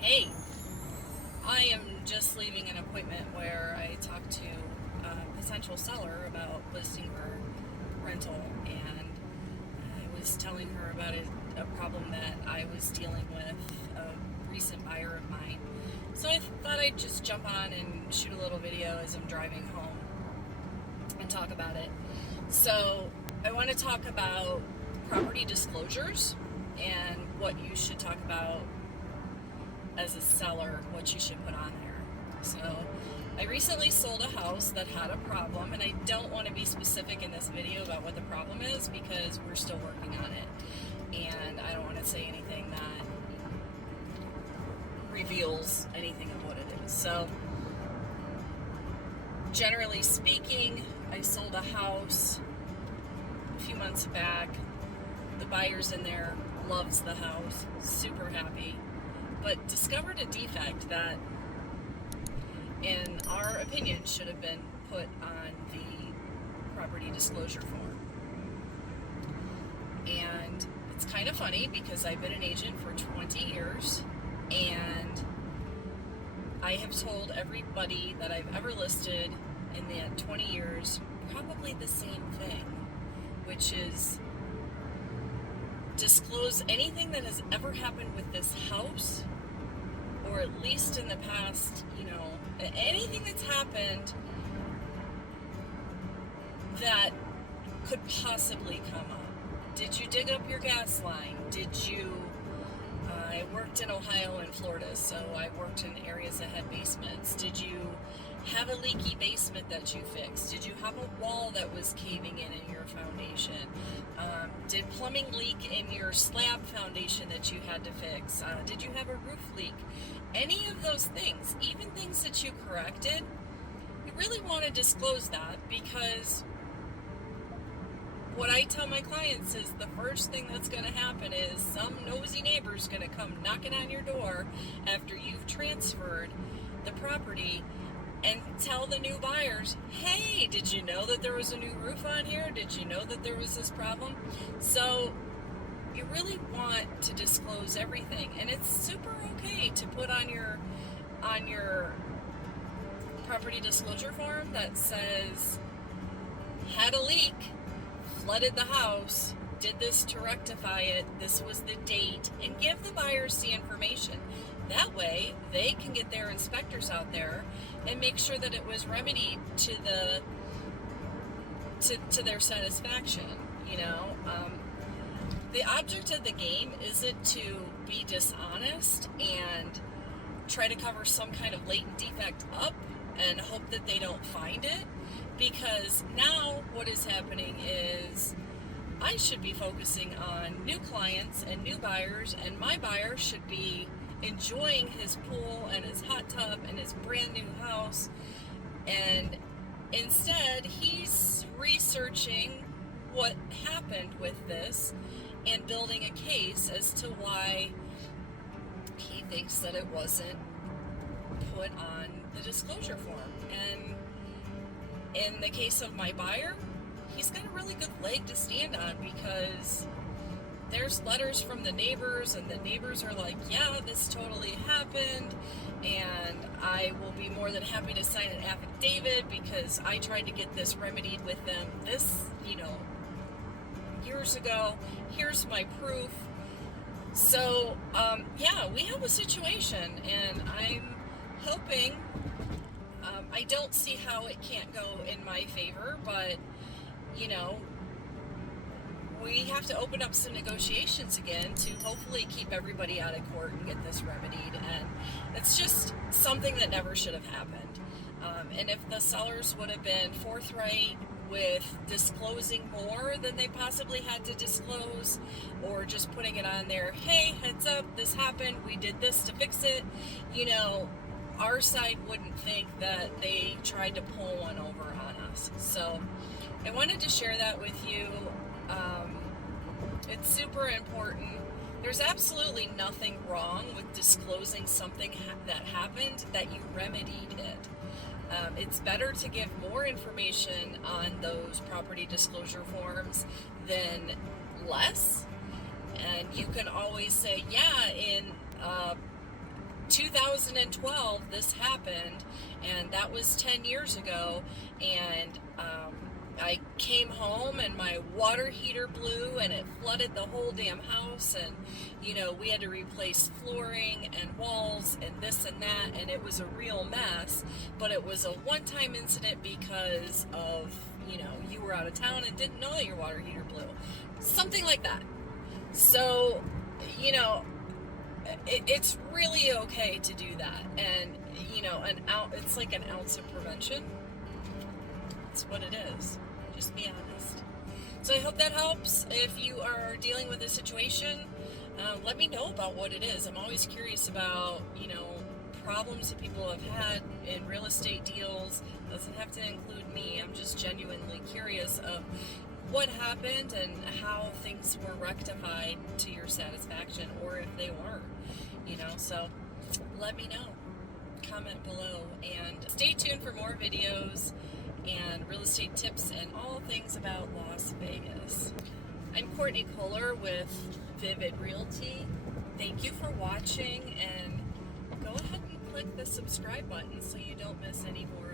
Hey, I am just leaving an appointment where I talked to a potential seller about listing her rental, and I was telling her about a problem that I was dealing with, a recent buyer of mine. So I thought I'd just jump on and shoot a little video as I'm driving home and talk about it. So I want to talk about property disclosures and what you should talk about as a seller, what you should put on there. So I recently sold a house that had a problem, and I don't want to be specific in this video about what the problem is because we're still working on it, and I don't want to say anything that reveals anything of what it is. So generally speaking, I sold a house a few months back. The buyer's in there, loves the house, super happy, but discovered a defect that, in our opinion, should have been put on the property disclosure form. And it's kind of funny because I've been an agent for 20 years, and I have told everybody that I've ever listed in the 20 years probably the same thing, which is disclose anything that has ever happened with this house, or at least in the past, anything that's happened that could possibly come up. Did you dig up your gas line? I worked in Ohio and Florida, so I worked in areas that had basements. Did you have a leaky basement that you fixed? Did you have a wall that was caving in your foundation? Did plumbing leak in your slab foundation that you had to fix? Did you have a roof leak? Any of those things, even things that you corrected, you really want to disclose that, because what I tell my clients is the first thing that's going to happen is some nosy neighbor's going to come knocking on your door after you've transferred the property and tell the new buyers, hey, did you know that there was a new roof on here? Did you know that there was this problem? So you really want to disclose everything, and it's super okay to put on your property disclosure form that says, had a leak, flooded the house, did this to rectify it, this was the date, and give the buyers the information. That way they can get their inspectors out there and make sure that it was remedied to their satisfaction. The object of the game isn't to be dishonest and try to cover some kind of latent defect up and hope that they don't find it, because now what is happening is I should be focusing on new clients and new buyers, and my buyer should be enjoying his pool and his hot tub and his brand new house, and instead he's researching what happened with this and building a case as to why he thinks that it wasn't put on the disclosure form. And in the case of my buyer, he's got a really good leg to stand on, because there's letters from the neighbors, and the neighbors are like, yeah, this totally happened, and I will be more than happy to sign an affidavit because I tried to get this remedied with them years ago. Here's my proof. So we have a situation, and I'm hoping, I don't see how it can't go in my favor, but we have to open up some negotiations again to hopefully keep everybody out of court and get this remedied. And it's just something that never should have happened. And if the sellers would have been forthright with disclosing more than they possibly had to disclose, or just putting it on there, hey, heads up, this happened, we did this to fix it, our side wouldn't think that they tried to pull one over on us. So I wanted to share that with you. It's super important. There's absolutely nothing wrong with disclosing something that happened, that you remedied it. It's better to give more information on those property disclosure forms than less. And you can always say, yeah, in 2012 this happened, and that was 10 years ago, and I came home and my water heater blew and it flooded the whole damn house, and we had to replace flooring and walls and this and that, and it was a real mess. But it was a one-time incident because of you were out of town and didn't know that your water heater blew, something like that. So it's really okay to do that, and it's like an ounce of prevention. It's what it is. Just be honest. So I hope that helps. If you are dealing with a situation, let me know about what it is. I'm always curious about problems that people have had in real estate deals. Doesn't have to include me. I'm just genuinely curious of what happened and how things were rectified to your satisfaction, or if they weren't. So let me know. Comment below, and stay tuned for more videos and real estate tips and all things about Las Vegas. I'm Courtney Kohler with Vivid Realty. Thank you for watching, and go ahead and click the subscribe button so you don't miss any more